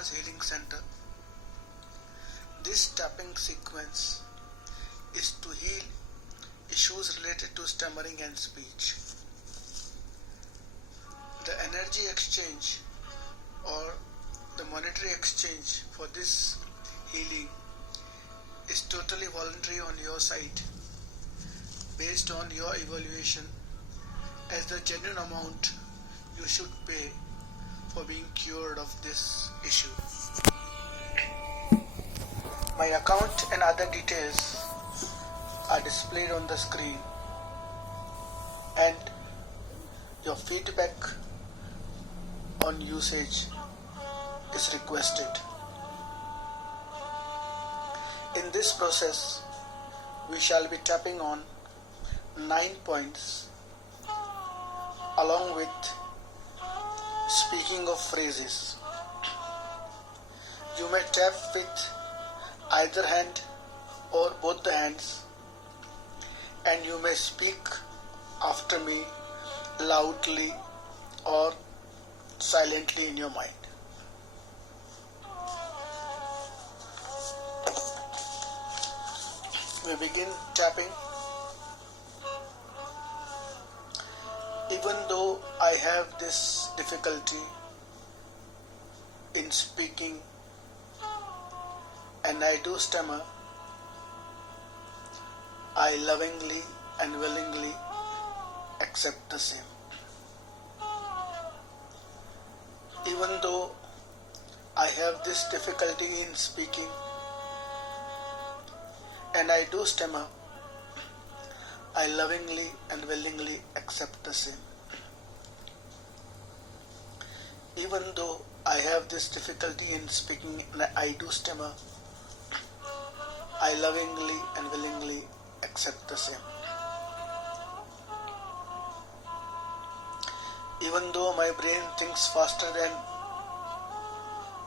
Prana's Healing Center. This tapping sequence is to heal issues related to stammering and speech. The energy exchange or the monetary exchange for this healing is totally voluntary on your side based on your evaluation as the genuine amount you should pay for being cured of this issue. My account and other details are displayed on the screen, and your feedback on usage is requested. In this process, we shall be tapping on 9 points along with speaking of phrases. You may tap with either hand or both the hands, and you may speak after me loudly or silently in your mind. We begin tapping. Even though I have this difficulty in speaking and I do stammer, I lovingly and willingly accept the same. Even though I have this difficulty in speaking and I do stammer, I lovingly and willingly accept the same. Even though I have this difficulty in speaking and I do stammer, I lovingly and willingly accept the same. Even though my brain thinks faster than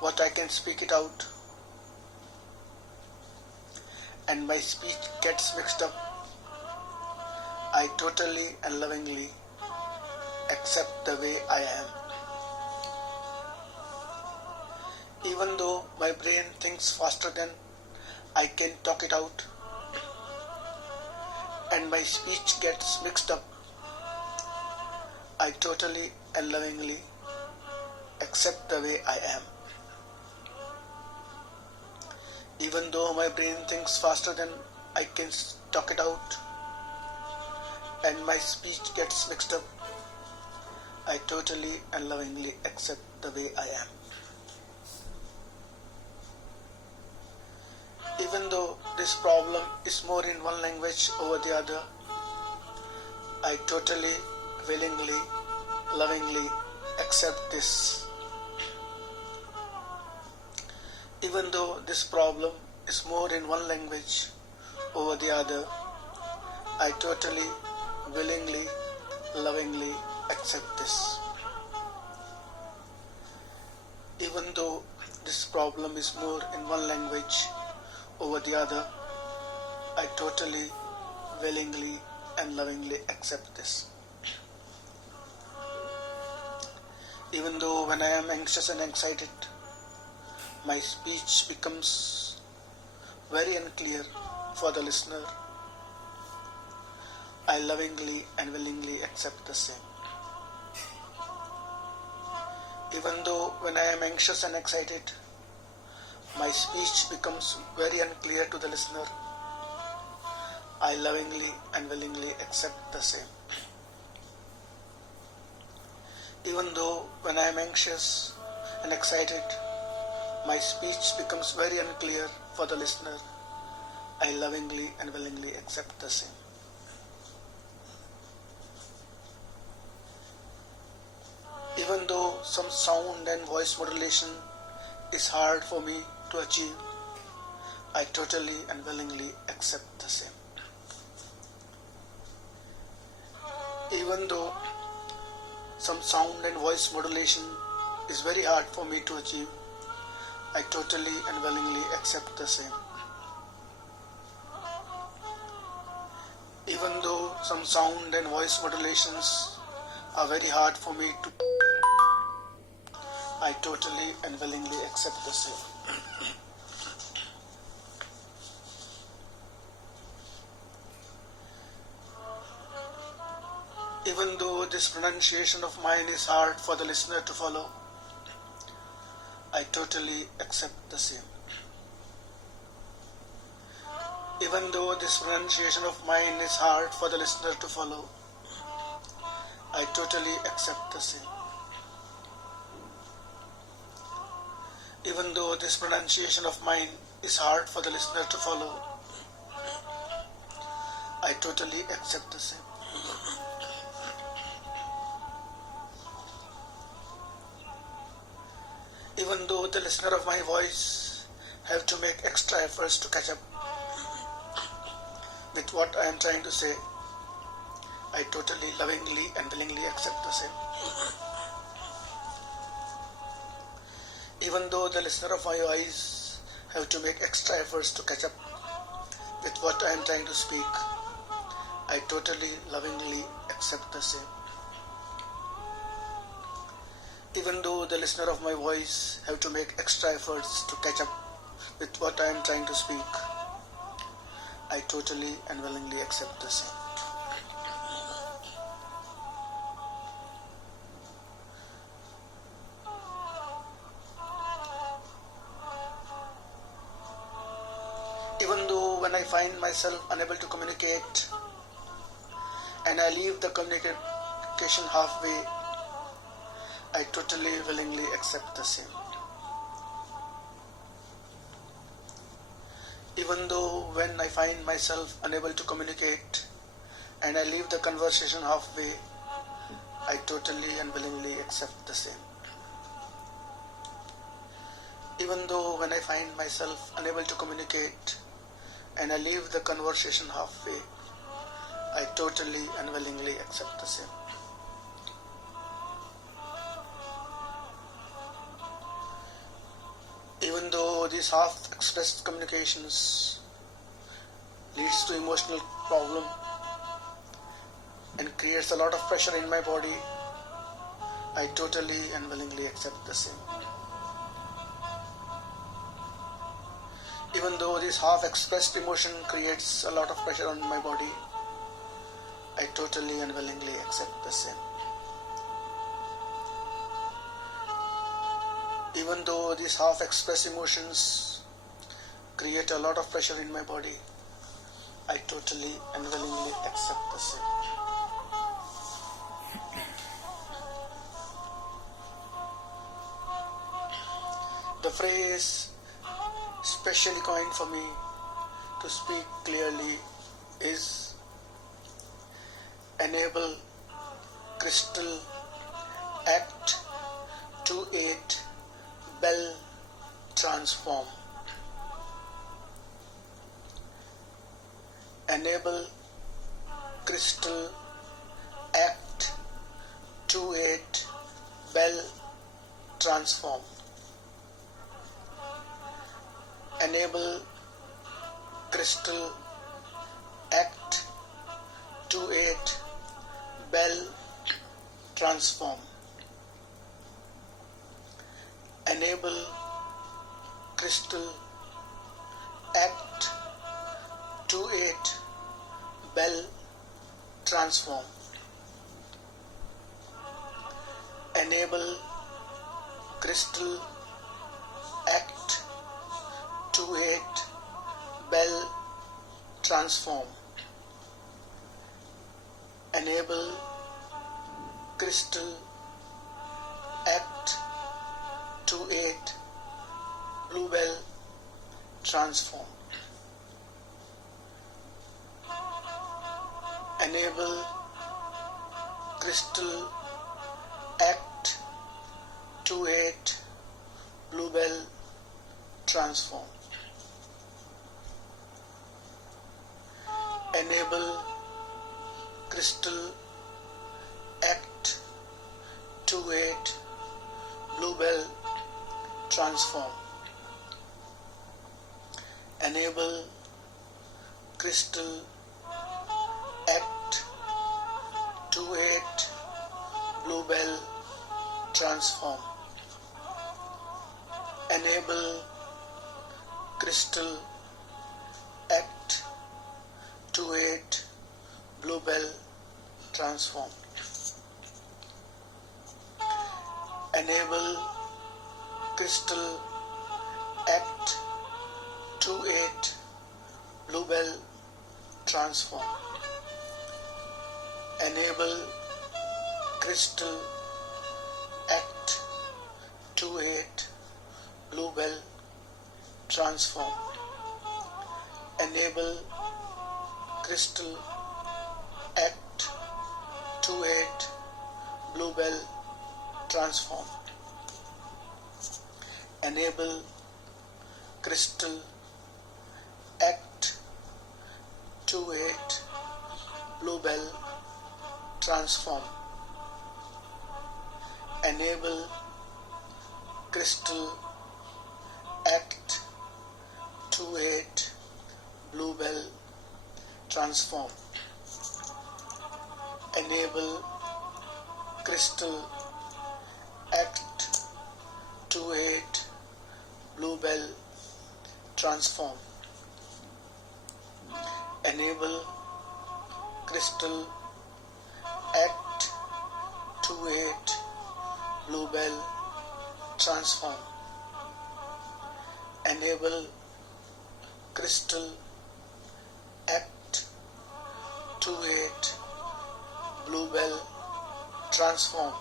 what I can speak it out, and my speech gets mixed up, I totally and lovingly accept the way I am. Even though my brain thinks faster than I can talk it out, and my speech gets mixed up, I totally and lovingly accept the way I am. Even though my brain thinks faster than I can talk it out, and my speech gets mixed up, I totally and lovingly accept the way I am. Even though this problem is more in one language over the other, I totally, willingly, lovingly accept this. Even though this problem is more in one language over the other, I totally, willingly, lovingly accept this. Even though this problem is more in one language over the other, I totally, willingly and lovingly accept this. Even though when I am anxious and excited, my speech becomes very unclear for the listener, I lovingly and willingly accept the same. Even though when I am anxious and excited, my speech becomes very unclear to the listener, I lovingly and willingly accept the same. Even though when I am anxious and excited, my speech becomes very unclear for the listener, I lovingly and willingly accept the same. Even though some sound and voice modulation is hard for me to achieve, I totally and willingly accept the same. Even though some sound and voice modulation is very hard for me to achieve, I totally and willingly accept the same. Even though some sound and voice modulations are very hard for me to, I totally and willingly accept the same. Even though this pronunciation of mine is hard for the listener to follow, I totally accept the same. Even though this pronunciation of mine is hard for the listener to follow, I totally accept the same. Even though this pronunciation of mine is hard for the listener to follow, I totally accept the same. Even though the listener of my voice have to make extra efforts to catch up with what I am trying to say, I totally, lovingly and willingly accept the same. Even though the listener of my voice have to make extra efforts to catch up with what I am trying to speak, I totally, lovingly accept the same. Even though the listener of my voice have to make extra efforts to catch up with what I am trying to speak, I totally and willingly accept the same. Even though when I find myself unable to communicate and I leave the communication halfway, I totally willingly accept the same. Even though when I find myself unable to communicate and I leave the conversation halfway, I totally and willingly accept the same. Even though when I find myself unable to communicate and I leave the conversation halfway, I totally and willingly accept the same. Even though these half-expressed communications leads to emotional problem and creates a lot of pressure in my body, I totally and willingly accept the same. Even though this half-expressed emotion creates a lot of pressure on my body, I totally and willingly accept the same. Even though these half-expressed emotions create a lot of pressure in my body, I totally and willingly accept the same. The phrase specially coined for me to speak clearly is enable crystal act to aid bell transform. Enable crystal act to aid bell transform. Enable crystal act to aid bell transform. Enable crystal act to aid bell transform. Enable crystal act to aid bell transform. Enable crystal act to aid bluebell transform. Enable crystal act to aid bluebell transform. Enable crystal act to aid bluebell transform. Enable crystal act to aid bluebell transform. enable crystal act to aid bluebell transform. Enable crystal act to aid bluebell transform. Enable crystal act to aid bluebell transform. Enable crystal act to aid bluebell transform. Enable crystal act to aid bluebell transform. Enable crystal act to aid bluebell transform. Enable crystal act to aid bluebell transform. Enable crystal act to aid bluebell transform. Enable crystal act to aid bluebell transform.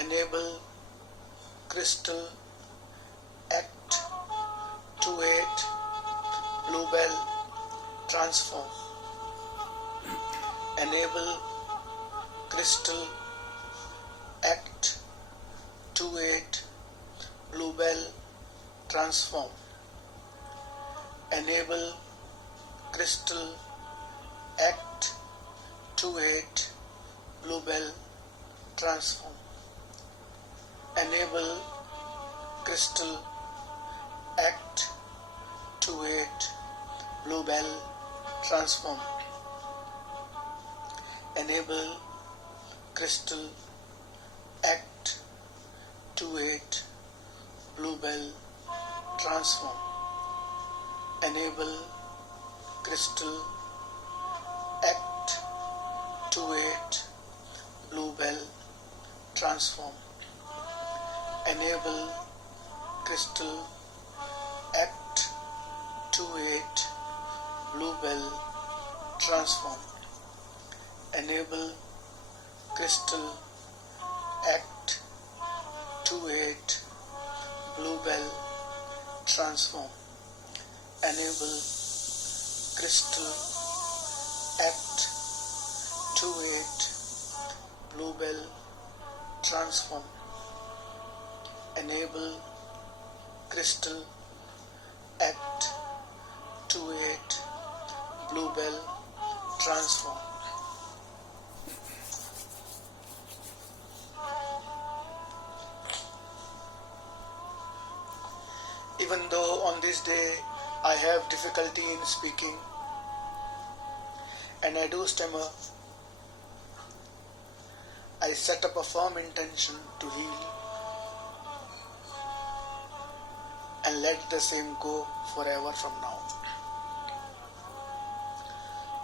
Enable crystal act to aid bluebell transform. Enable crystal act to aid bluebell transform. Enable crystal act to aid bluebell transform. Enable crystal act to aid bluebell transform. Enable crystal act to aid bluebell transform. Enable crystal act to aid bluebell transform. Enable crystal act to aid bluebell transform. Enable crystal act to aid bluebell transform. Enable crystal act to aid bluebell transform. Enable crystal act to aid bluebell transform. Even though on this day I have difficulty in speaking and I do stammer, I set up a firm intention to heal and let the same go forever from now.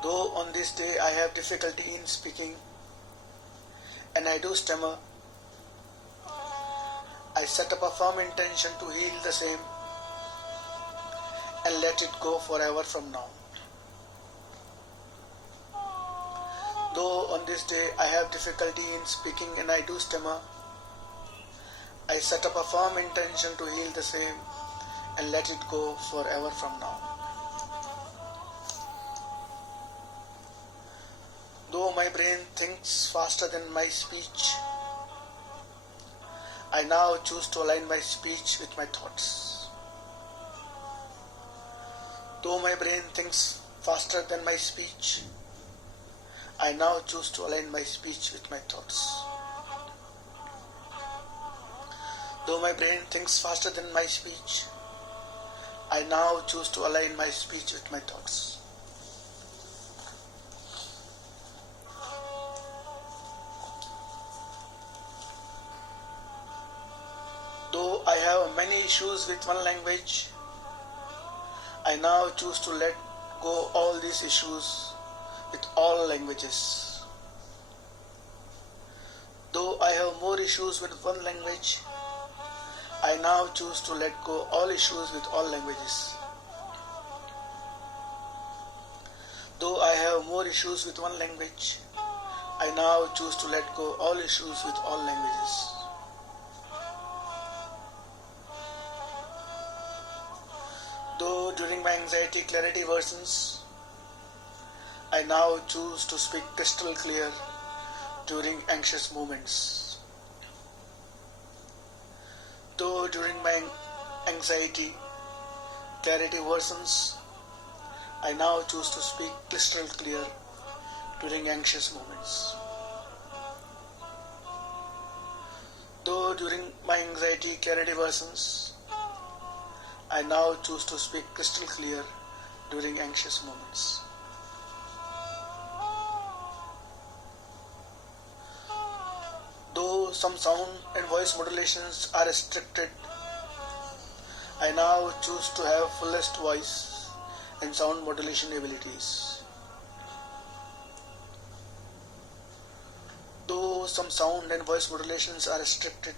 Though on this day I have difficulty in speaking and I do stammer, I set up a firm intention to heal the same and let it go forever from now. Though on this day I have difficulty in speaking and I do stammer, I set up a firm intention to heal the same and let it go forever from now. Though my brain thinks faster than my speech, I now choose to align my speech with my thoughts. Though my brain thinks faster than my speech, I now choose to align my speech with my thoughts. Though my brain thinks faster than my speech, I now choose to align my speech with my thoughts. Though I have many issues with one language, I now choose to let go all these issues with all languages. Though I have more issues with one language, I now choose to let go all issues with all languages. Though I have more issues with one language, I now choose to let go all issues with all languages. Though during my anxiety clarity worsens, I now choose to speak crystal clear during anxious moments. Though during my anxiety clarity worsens, I now choose to speak crystal clear during anxious moments. Though during my anxiety clarity worsens, I now choose to speak crystal clear during anxious moments. Though some sound and voice modulations are restricted, I now choose to have fullest voice and sound modulation abilities. Though some sound and voice modulations are restricted,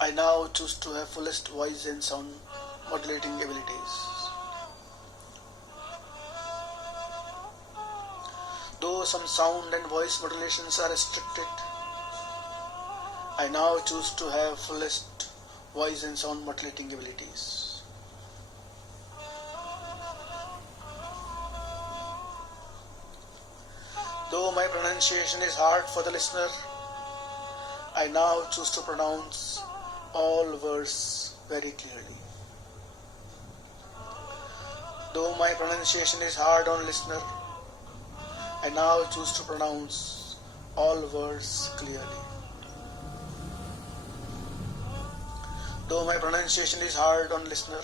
I now choose to have fullest voice and sound modulating abilities. Though some sound and voice modulations are restricted, I now choose to have fullest voice and sound modulating abilities. Though my pronunciation is hard for the listener, I now choose to pronounce all words very clearly. Though my pronunciation is hard on listener, I now choose to pronounce all words clearly. Though my pronunciation is hard on listener,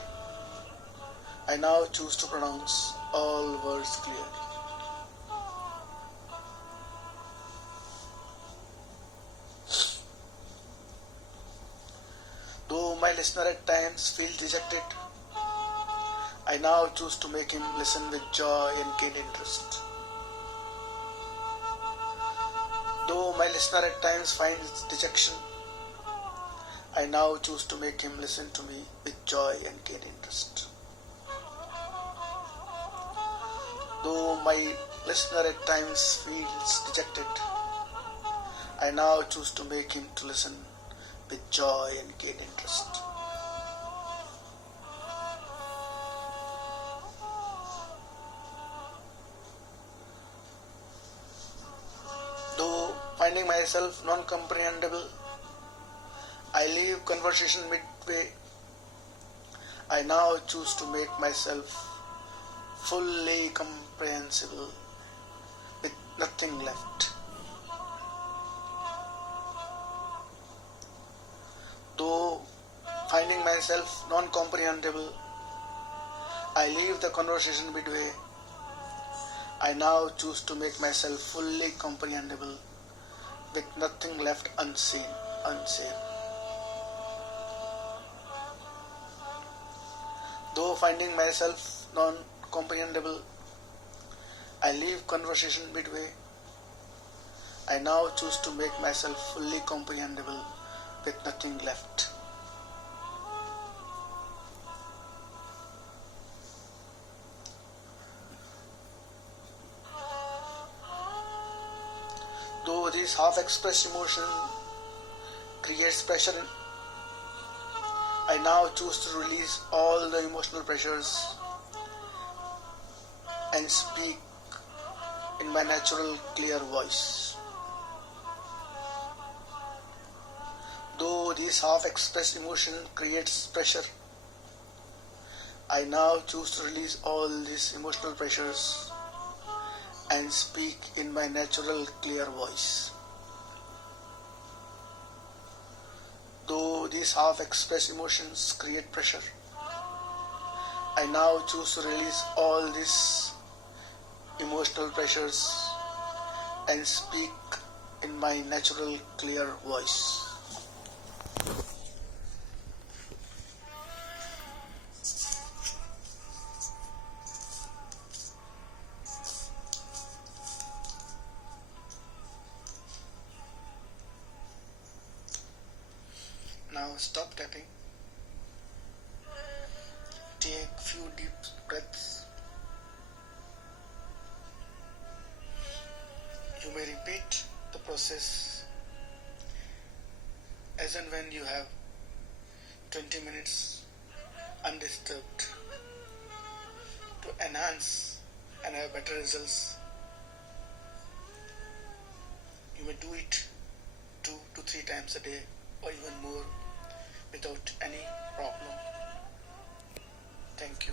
I now choose to pronounce all words clearly. Though my listener at times feels dejected, I now choose to make him listen with joy and gain interest. Though my listener at times finds dejection, I now choose to make him listen to me with joy and gain interest. Though my listener at times feels dejected, I now choose to make him to listen with joy and gain interest. Though finding myself non-comprehensible, I leave conversation midway. I now choose to make myself fully comprehensible with nothing left. Though finding myself non-comprehensible, I leave the conversation midway. I now choose to make myself fully comprehensible with nothing left unsaid. Though finding myself non-comprehensible, I leave conversation midway. I now choose to make myself fully comprehensible with nothing left. Though this half-expressed emotion creates pressure, I now choose to release all the emotional pressures and speak in my natural, clear voice. Though this half-expressed emotion creates pressure, I now choose to release all these emotional pressures and speak in my natural, clear voice. Though these half-expressed emotions create pressure, I now choose to release all these emotional pressures and speak in my natural, clear voice. Now stop tapping. Take few deep breaths. You may repeat the process as and when you have 20 minutes undisturbed to enhance and have better results. You may do it 2 to 3 times a day or even more without any problem. Thank you.